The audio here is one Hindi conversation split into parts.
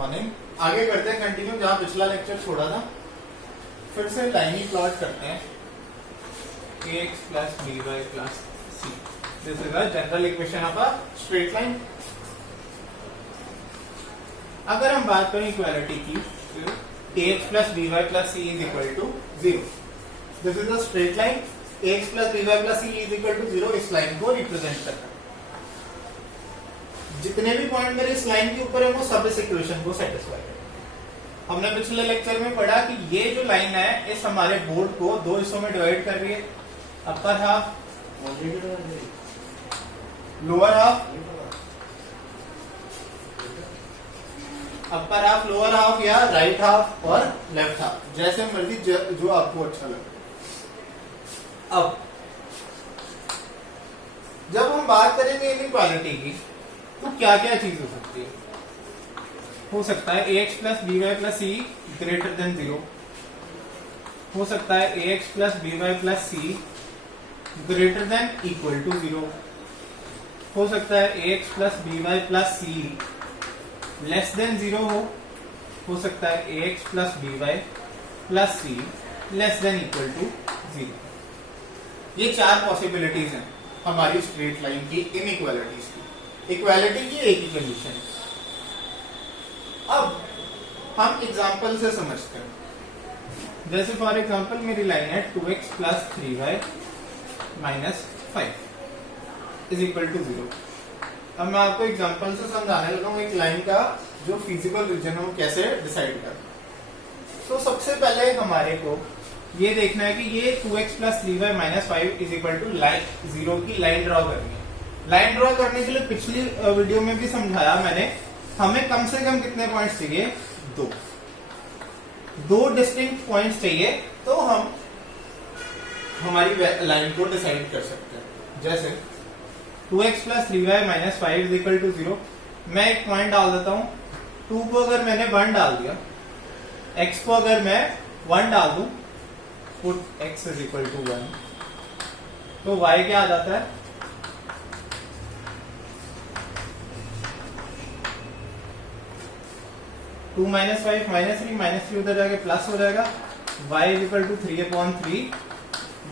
मॉर्निंग। आगे करते हैं कंटिन्यू जहां पिछला लेक्चर छोड़ा था। फिर से लाइन ही प्लॉट करते हैं। ax plus by plus c, this is a general equation of a straight line। अगर हम बात करें इक्वालिटी की, ax plus by plus c is equal to 0। this is a straight line, ax plus by plus c is equal to 0 इस लाइन को रिप्रेजेंट करता है। जितने भी पॉइंट मेरे इस लाइन के ऊपर है वो सब इस इक्वेशन को सेटिस्फाई करें। हमने पिछले लेक्चर में पढ़ा कि ये जो लाइन है इस हमारे बोर्ड को दो हिस्सों में डिवाइड कर रही है, upper half, lower half, upper half, lower half या राइट हाफ और लेफ्ट हाफ, जैसे मर्जी जो आपको अच्छा लगे। अब जब हम बात करेंगे इनइक्वालिटी की तो क्या क्या चीज हो सकती है? हो सकता है ax plus b y plus c greater than 0, हो सकता है ax plus b y plus c greater than equal to 0, हो सकता है ax plus b y plus c less than 0 हो सकता है ax plus b y plus c less than equal to 0। ये चार पॉसिबिलिटीज हैं हमारी स्ट्रेट लाइन की इनइक्वालिटीज की। इक्वालिटी की एक ही कंडीशन है। अब हम एग्जांपल से समझते हैं। जैसे फॉर एग्जांपल मेरी लाइन है 2x plus 3y minus 5 is equal to 0। अब मैं आपको एग्जांपल से समझाने लगा हूं एक लाइन का जो फिजिकल रीजन है वो कैसे डिसाइड कर। तो सबसे पहले हमारे को ये देखना है कि ये 2x plus 3y minus 5 is equal to line 0 की लाइन ड्रॉ करनी है। लाइन ड्रॉ करने के लिए पिछली वीडियो में भी समझाया मैंने, हमें कम से कम कितने पॉइंट्स चाहिए? दो डिस्टिंक्ट पॉइंट्स चाहिए तो हम हमारी लाइन को डिसाइड कर सकते हैं। जैसे 2x plus 3y minus 5 is equal to 0, मैं एक पॉइंट डाल देता हूं। 2 को अगर मैंने 1 डाल दिया, x को अगर मैं 1 डाल दूं, put x is equal to 1, तो y क्या आ जाता है? 2 माइनस 5 माइनस 3 माइनस 3 उधर जाके प्लस हो जाएगा, y is equal to 3/3,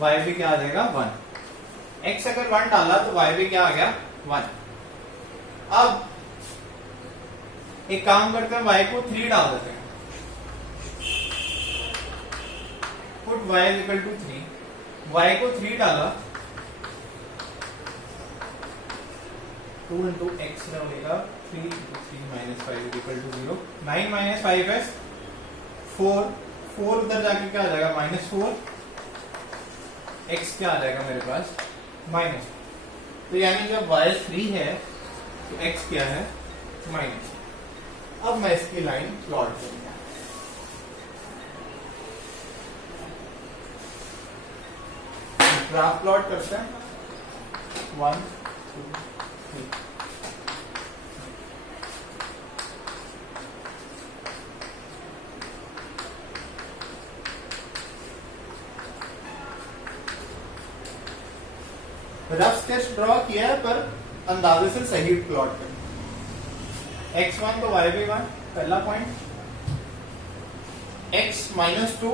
y भी क्या आ जाएगा? 1। x अगर 1 डाला तो y भी क्या आ गया? 1। अब एक काम करते हैं, y को 3 डाल देते हैं, put y is equal to 3, y को 3 डाला 2 इंटू एक्स रहेगा 3 into 3 minus 5 is equal to 0। 9 minus 5 है 4, 4 उधर जाके क्या आ जाएगा? -4, x क्या आ जाएगा मेरे पास? माइनस। तो यानी जब y 3 है तो x क्या है? माइनस। अब मैं इसकी लाइन प्लॉट करूंगा। ग्राफ प्लॉट करते हैं 1 2 3। रफ स्केच ड्रॉ किया है पर अंदाजे से सही प्लॉट करें। x1 तो y भी 1 पहला पॉइंट, x माइनस 2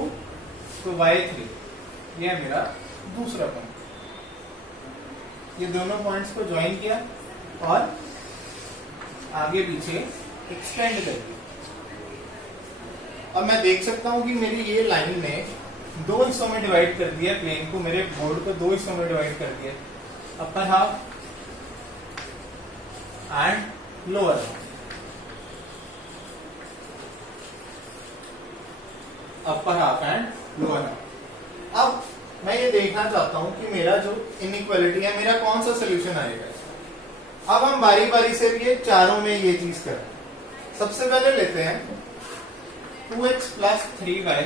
तो y 3, यह है मेरा दूसरा पॉइंट। ये दोनों पॉइंट्स को ज्वाइन किया और आगे पीछे एक्सटेंड कर दिया। अब मैं देख सकता हूं कि मेरी ये लाइन ने दो हिस्सों में डिवाइड कर दिया, प्लेन को, मेरे बोर्ड को दो हिस्सों में डिवाइड कर दिया, upper half and lower half. Upper half and lower half. अब मैं ये देखना चाहता हूं कि मेरा जो इनइक्वालिटी है, मेरा कौन सा सोल्यूशन आएगा। अब हम बारी बारी से ये चारों में ये चीज करें। सबसे पहले लेते हैं 2x plus 3y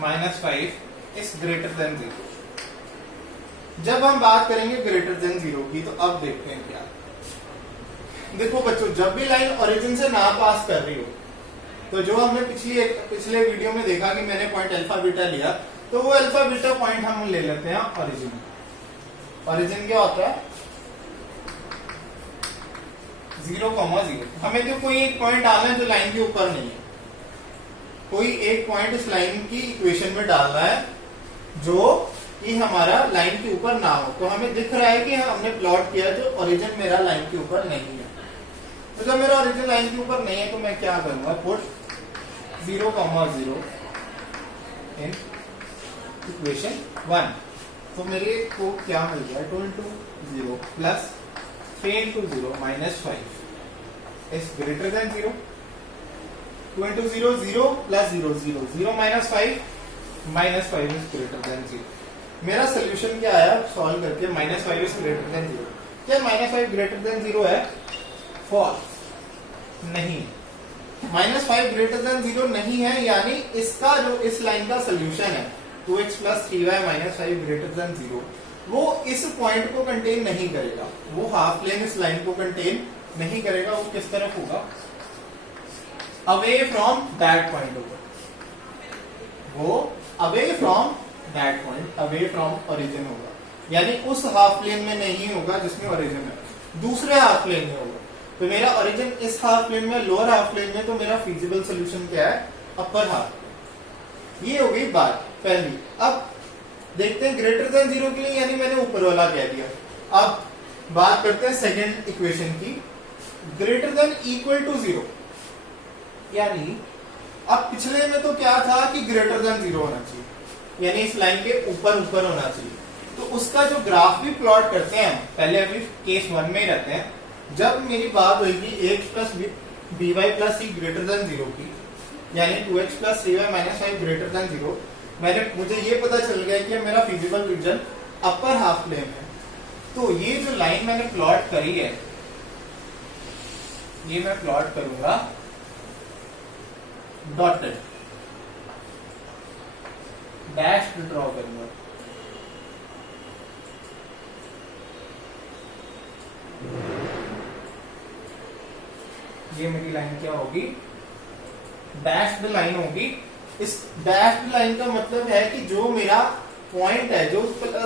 minus 5 is greater than 0। जब हम बात करेंगे ग्रेटर देन 0 की तो अब देखते हैं क्या। देखो बच्चों, जब भी लाइन ओरिजिन से ना पास कर रही हो तो जो हमने पिछले वीडियो में देखा कि मैंने पॉइंट अल्फा बीटा लिया, तो वो अल्फा बीटा पॉइंट हम ले लेते हैं ओरिजिन। ओरिजिन क्या होता है? 0,0 हमें तो कोई एक पॉइंट डालना है जो लाइन के ऊपर नहीं है, कोई एक पॉइंट इस लाइन की इक्वेशन में डालना है जो कि हमारा लाइन के ऊपर ना हो। तो हमें दिख रहा है कि हमने प्लॉट किया जो ओरिजिन मेरा लाइन के ऊपर नहीं है। तो जब मेरा ओरिजिन लाइन के ऊपर नहीं है तो मैं क्या करूंगा, पुट 0,0 इन इक्वेशन 1। तो मेरे को क्या मिल गया, 2 into 0 plus 3 into 0 minus 5 is greater than 0। 2 into 0 0 plus 0 0 0 minus 5 is greater than 0। मेरा सोल्यूशन क्या आया सॉल्व करके, -5 is greater than 0। क्या -5 greater than 0 है? फॉल्स नहीं, -5 greater than 0 नहीं है, यानी इसका जो इस लाइन का सोल्यूशन है 2x plus 3y minus 5 greater than 0 वो इस पॉइंट को कंटेन नहीं करेगा, वो हाफ प्लेन इस लाइन को कंटेन नहीं करेगा। वो किस तरफ होगा, अवे फ्रॉम दैट पॉइंट होगा, वो away from that point, away from origin होगा, यानी उस हाफ प्लेन में नहीं होगा जिसमें ओरिजिन है, दूसरे हाफ प्लेन में होगा। तो मेरा ओरिजिन इस हाफ प्लेन में, लोअर हाफ प्लेन में, तो मेरा फीजिबल सोल्यूशन क्या है, अपर हाफ। ये हो गई बात पहली। अब देखते हैं ग्रेटर देन 0 के लिए, यानी मैंने ऊपर वाला कह दिया। अब बात करते हैं सेकंड इक्वेशन की, ग्रेटर देन इक्वल टू 0, यानी अब पिछले में तो क्या था कि ग्रेटर देन 0 होना चाहिए, यानी इस लाइन के ऊपर ऊपर होना चाहिए। तो उसका जो ग्राफ भी प्लॉट करते हैं, पहले अभी केस 1 में ही रहते हैं, जब मेरी बात होगी x plus b y plus c greater than 0 की, यानी 2x plus 3y minus 5 greater than 0, मुझे ये पता चल गया कि मेरा feasible region upper half plane है। तो ये जो लाइन मैंने प्लॉट करी है, ये मैं प्लॉट करूंगा डॉटेड, डैश ड्रॉ करूंगा। ये मेरी लाइन क्या होगी, डैश्ड लाइन होगी। इस डैश्ड लाइन का मतलब है कि जो मेरा पॉइंट है, जो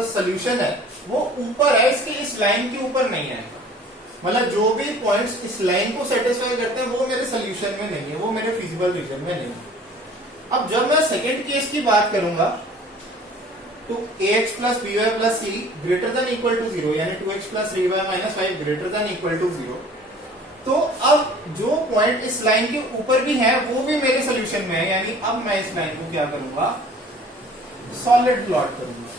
सोल्यूशन है, वो ऊपर है, इसके इस लाइन के ऊपर नहीं है। मतलब जो भी पॉइंट्स इस लाइन को सेटिस्फाई करते हैं वो मेरे सोल्यूशन में नहीं है, वो मेरे फिजिबल रीजन में नहीं है। अब जब मैं सेकेंड केस की बात करूंगा तो ax plus b y plus c greater than equal to 0, यानी 2x plus 3y minus 5 greater than equal to 0। तो अब जो पॉइंट इस लाइन के ऊपर भी है वो भी मेरे सोल्यूशन में है, यानी अब मैं इस लाइन को क्या करूंगा, सॉलिड प्लॉट करूंगा।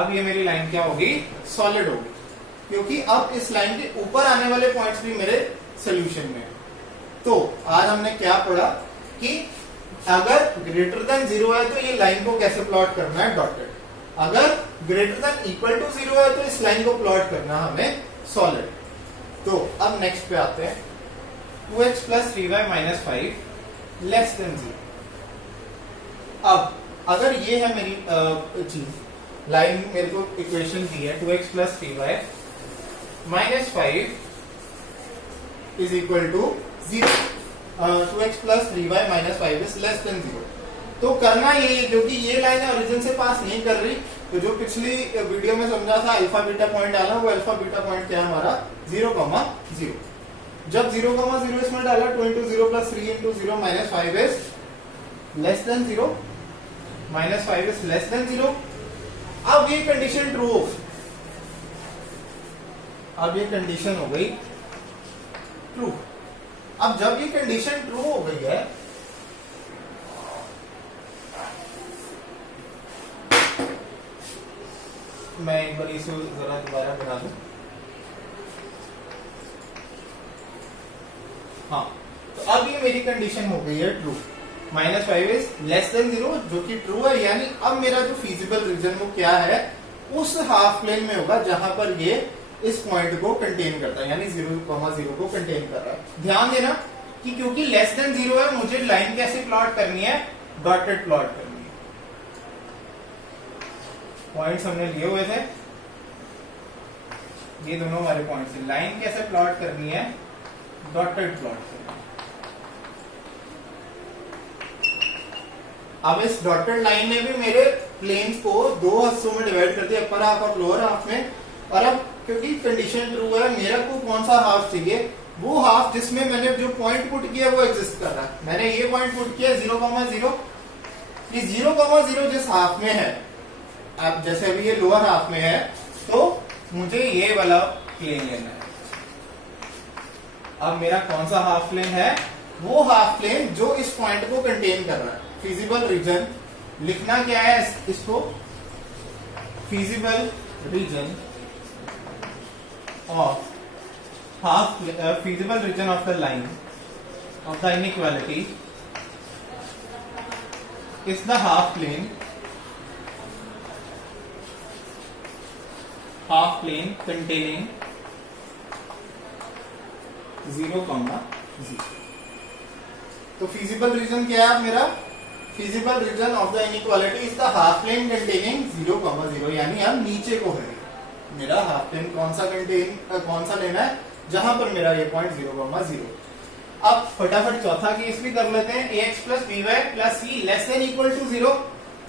अब ये मेरी लाइन क्या होगी, सॉलिड होगी, क्योंकि अब इस लाइन के ऊपर आने वाले पॉइंट्स भी मेरे सोल्यूशन में है। तो आज हमने क्या पढ़ा कि अगर ग्रेटर देन 0 है तो ये लाइन को कैसे प्लॉट करना है, डॉटेड। अगर ग्रेटर देन इक्वल टू 0 है तो इस लाइन को प्लॉट करना हमें सॉलिड। तो अब नेक्स्ट पे आते हैं, 2x plus 3y minus 5 less than 0। अब अगर ये है मेरी चीज, लाइन मेरे को इक्वेशन दी है 2x plus 3y minus 5 is equal to 0, 2x plus 3y minus 5 is less than 0। तो करना ये, क्योंकि ये लाइन ओरिजिन से पास नहीं कर रही, तो जो पिछली वीडियो में समझा था अल्फा बीटा पॉइंट डाला, वो अल्फा बीटा पॉइंट क्या हमारा 0,0। जब 0,0 इसमें डाला, 2 into 0 plus 3 into 0 minus 5 is less than 0, minus 5 is less than 0। अब ये कंडीशन ट्रू हो, अब ये कंडीशन हो गई ट्रू। अब जब ये कंडीशन ट्रू हो गई है, मैं एक बार इसे जरा दोबारा बना दूं। हाँ, तो अब ये मेरी कंडीशन हो गई है true, minus 5 is less than 0, जो कि ट्रू है। यानी अब मेरा जो फिजिबल रीजन वो क्या है, उस हाफ प्लेन में होगा जहां पर ये इस पॉइंट को कंटेन करता है, यानी 0,0 को कंटेन कर रहा है। ध्यान देना कि क्योंकि लेस देन 0 है, मुझे लाइन कैसे प्लॉट करनी है, डॉटेड प्लॉट करनी है। पॉइंट्स हमने लिए हुए थे, ये दोनों हमारे पॉइंट्स हैं। लाइन कैसे प्लॉट करनी है, डॉटेड प्लॉट करनी है। अब इस डॉटेड लाइन ने भी मेरे प्लेन्स को दो हिस्सों में डिवाइड कर दिया, अपर हाफ और लोअर हाफ में। और अब क्योंकि कंडीशन ट्रू है, मेरा को कौन सा हाफ चाहिए, वो हाफ जिसमें मैंने जो पॉइंट पुट किया वो एग्जिस्ट कर रहा है। मैंने ये पॉइंट पुट किया 0,0, ये 0,0 जिस हाफ में है, अब जैसे अभी ये लोअर हाफ में है, तो मुझे ये वाला प्लेन लेना है। अब मेरा कौन सा हाफ प्लेन है, वो हाफ प्लेन जो इस पॉइंट को कंटेन कर रहा है। फिजिबल रीजन लिखना क्या है इसको, feasible region of half feasible region of the line of the inequality is the half plane containing 0,0। तो feasible region क्या है मेरा, feasible region of the inequality is the half plane containing 0,0, यानी हम नीचे को है, मेरा हाफ प्लेन कौन सा लेना है जहां पर मेरा ये पॉइंट 0,0। अब फटाफट चौथा केस भी कर लेते हैं, ax plus b y plus c less than equal to 0।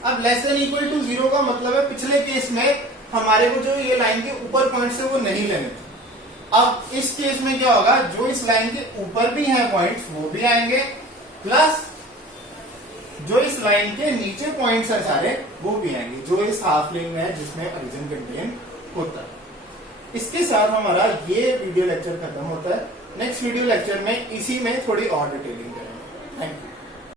अब लेस देन इक्वल टू 0 का मतलब है पिछले केस में हमारे को जो ये लाइन के ऊपर पॉइंट्स है वो नहीं लेने थे। अब इस केस में क्या होगा, जो इस लाइन के ऊपर भी हैं पॉइंट्स वो भी आएंगे, प्लस जो इस लाइन के नीचे पॉइंट्स है सारे वो भी आएंगे, जो इस हाफ प्लेन में है जिसमें रीजन कंटेन होता है। इसके साथ हमारा ये वीडियो लेक्चर खत्म होता है। नेक्स्ट वीडियो लेक्चर में इसी में थोड़ी और डिटेलिंग करेंगे। Thank you.